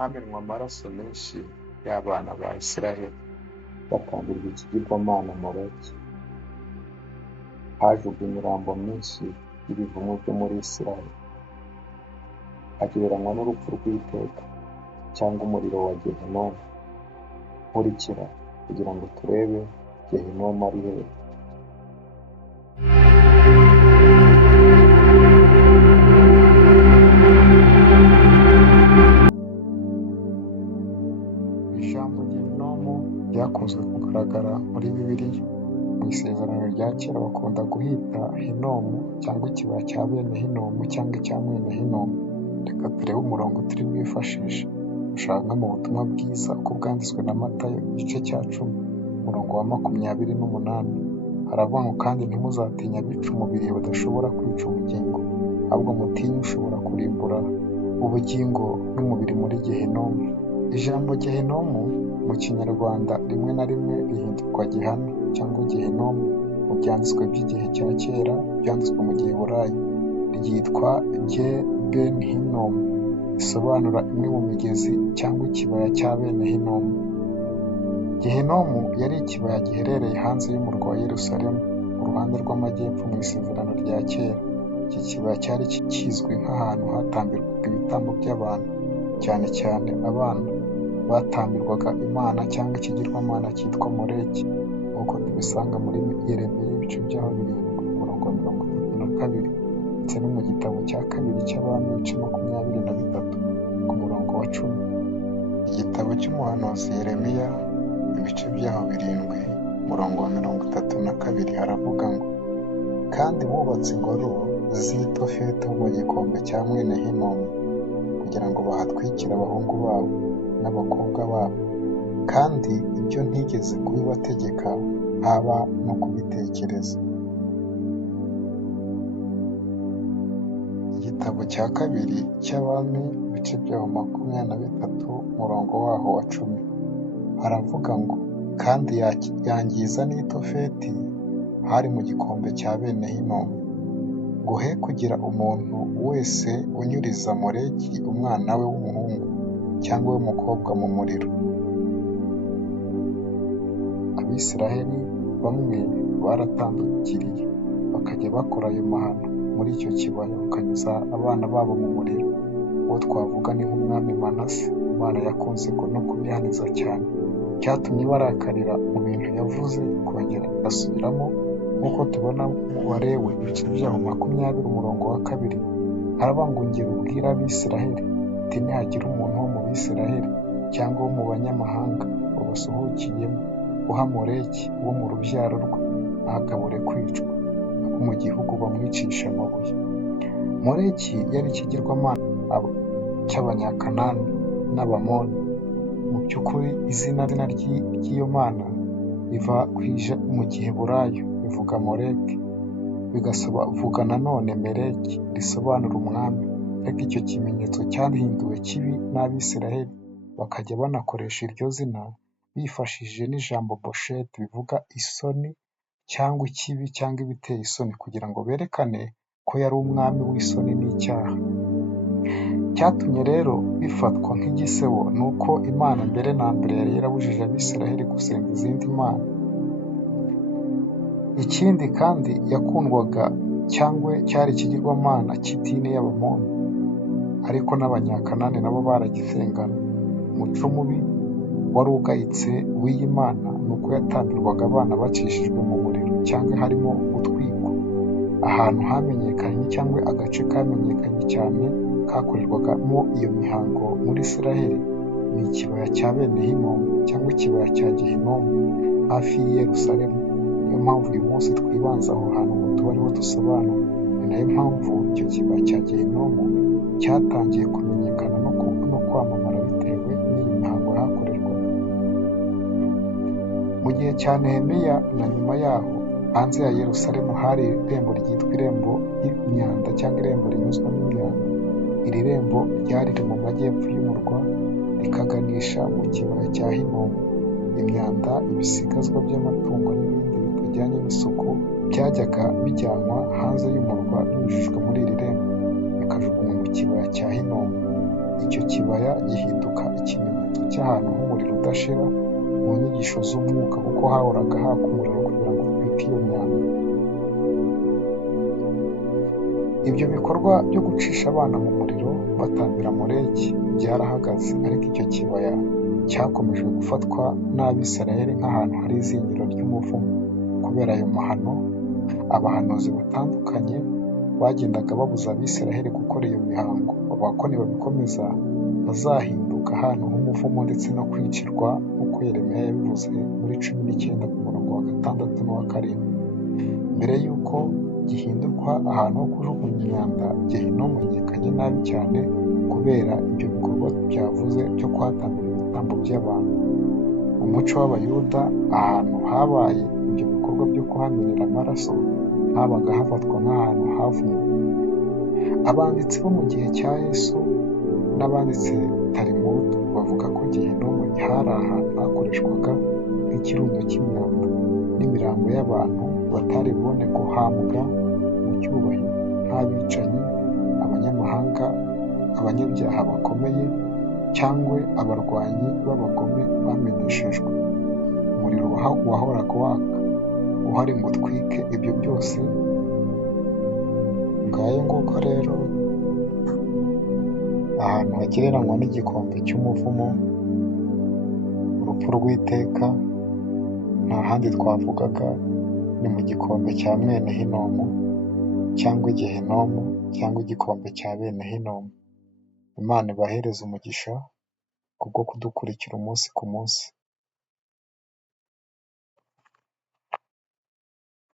hamenwa amaraso menshi y'abana ba Isiraheli batambirwa ikigirwamana Moleki. Hajugwa imirambo myinshi y'ibivumu byo muri Isiraheli, hagereranywa n'urupfu rw'iteka cyangwa umuriro wa Gehinomu. Nkurikira kugira ngo turebe Gehinomu ari hehe. Ijambo Gehinomu ryakunze kugaragara muri Bibiliya. Mu Isezerano rya Kera bakunda guhita Hinomu cyangwa ikibaya cya bene Hinomu cyangwa icya mwene Hinomu. Reka turebe umurongo turi bwifashishe. Ushaka mu butumwa bwiza uko bwanditswe na Matayo igice cya 10 umurongo wa 28. Haravuga ngo kandi ntimuzatinye abica umubiri badashobora kwica ubugingo, ahubwo mutinye ushobora kurimbura ubugingo n'umubiri muri Gehinomu. Ijambo Gehinomu mu Kinyarwanda rimwe na rimwe rihindurwa Gihana cyangwa Gehinomu mu byanditswe by'igihe cya kera byanditswe mu Giheburayi. Ryitwa Ben Hinomu, risobanura imwe mu migezi cyangwa ikibaya cya bene Hinomu. Gehinomu yari ikibaya giherereye hanze y'umurwa wa Yerusalemu mu ruhande rw'amajyepfo mu Isezerano rya Kera. Iki kibaya cyari kizwi nk'ahantu hatambirwaga ibitambo by'abantu, cyane cyane abana batambirwaga Imana cyangwa ikigirwamana cyitwa Moleki, nk'uko tubisanga muri Yeremiya ibice byaho 7 umurongo wa 32, ndetse no mu gitabo cya 2 cy'Abami ibice 23 ku murongo wa 10. Igitabo cy'umuhanuzi Yeremiya ibice byaho 7 umurongo wa 32 haravuga ngo kandi bubatse ingoro z'Itofeto mu gikombe cya mwene Hinomu kugira ngo bahatwikire abahungu babo n'abakobwa babo, kandi ibyo ntigeze kubibategeka haba no kubitekereza. Igitabo cya 2 cy'Abami ibice byaho 23 umurongo waho wa 10 haravuga ngo kandi yangiza n'Itofeti hari mu gikombe cya bene Hinomu, ngo he kugira umuntu wese unyuriza Moleki umwana we w'umuhungu cyangwa w'umukobwa mu muriro. Abisiraheli bamwe baratandukiriye bakajya bakora ayo mahano muri icyo kibaya, bakanyuza abana babo mu muriro. Uwo twavuga ni nk'umwami Manase. Imana yakunze no kubihaniza cyane, cyatumye barakarira mu bintu yavuze kongera agasubiramo, nk'uko tubona mu Balewi ibice byaho 20 umurongo wa 2 haravuga ngo ngera ubwira Abisiraheli ati nihagira umuntu wo mu Bisiraheli cyangwa wo mu banyamahanga babasuhukiyemo uha Moleki wo mu rubyaro rwe ntagabure kwicwa, abo mu gihugu bamwicisha amabuye. Moleki yari ikigirwamana cy'Abanyakanani n'Abamoni. Mu by'ukuri izina ry'iyo mana riva mu Giheburayo bivuga Moleki, bigasobanuka nanone Meleki risobanura umwami, ariko icyo kimenyetso cyahinduwe kibi n'Abisiraheli bakajya banakoresha iryo zina bifashishije n'ijambo bosheti bivuga isoni cyangwa ikibi cyangwa ibiteye isoni, kugira ngo berekane ko yari umwami w'isoni n'icyaha. Cyatumye rero bifatwa nk'igisebo nuko Imana mbere na mbere yari yarabujije Abisiraheli gusenga izindi mana. Ikindi kandi yakundwaga cyangwa cyari ikigirwamana cy'idini y'Abamoni, ariko n'Abanyakanani nabo baragisengana. Umuco mubi wari ugayitse w'iyi mana ni uko yatambirwaga abana bacishijwe mu muriro cyangwa harimo gutwikwa. Ahantu hamenyekanye cyangwa agace kamenyekanye cyane kakorerwagamo iyo mihango muri Isiraheli ni ikibaya cya bene Hinomu cyangwa ikibaya cya Gehinomu hafi y'i Yerusalemu. Niyo mpamvu uyu munsi twibanza aho hantu ngo tuba ariho dusobanura. Ni nayo mpamvu icyo kibaya cya Gehinomu cyatangiye kumenyekana no kwamamara bitewe n'iyi mihango yahakorerwaga. Mu gihe cya Nehemiya na nyuma yaho, hanze ya Yerusalemu hari irembo ryitwa irembo ry'imyanda cyangwa irembo rinyuzwamo imyanda. Iri rembo ryari riri mu majyepfo y'umurwa rikaganisha mu kibaya cya Hinomu. Imyanda, ibisigazwa by'amatungo n'ibindi bitajyanye n'isuku byajyaga bijyanwa hanze y'umurwa binyujijwe muri iri rembo bikajugunywa mu kibaya cya Hinomu. icyo kibaya gihinduka ikimenyetso cy'ahantu h'umuriro udashira mu nyigisho z'umwuka, kuko hahoraga haka umuriro kugira ngo utwike iyo myanda. Ibyo bikorwa byo gucisha abana mu muriro batambira Moleki byarahagaze, ariko icyo kibaya cyakomeje gufatwa n'Abisirayeli nk'ahantu hari izingiro ry'umuvumo. Kubera ayo mahano, abahanuzi batandukanye bagendaga babuza Abisirayeli gukora iyo mihango, bavuga ko nibabikomeza bazahinduka ahantu h'umuvumo ndetse no kwicirwa, nk'uko Yeremiya yabivuze muri 19 ku murongo wa 6 n'uwa 7. Mbere y'uko gihindurwa ahantu ho kujugunya imyanda, Gehinomu imenyekanye nabi cyane kubera ibyo bikorwa byavuze byo kuhatambira ibitambo by'abantu. Mu muco w'Abayuda, ahantu habaye ibyo bikorwa byo kuhamenera amaraso habaga hafatwa nk'ahantu havumwe. Abanditsi bo mu gihe cya Yesu n'abanditse Talmud bavuga ko Gehinomu hari ahantu hakoreshwaga nk'ikirundo cy'imyanda n'imirambo y'abantu batari bubone guhambwa mu cyubahiro, nk'abicanyi, abanyamahanga, abanyabyaha bakomeye, cyangwa abarwanyi b'abagome bameneshejwe. Umuriro wahoraga waka uhari ngo utwike ibyo byose. Ngayo nguko rero ahantu hagereranywa n'igikombe cy'umuvumo, urupfu rw'iteka, nta handi twavugaga ni mu gikombe cya mwene Hinomu, cyangwa Gehinomu, cyangwa igikombe cya bene Hinomu. Imana ibahereze umugisha kubwo kudukurikira umunsi ku munsi.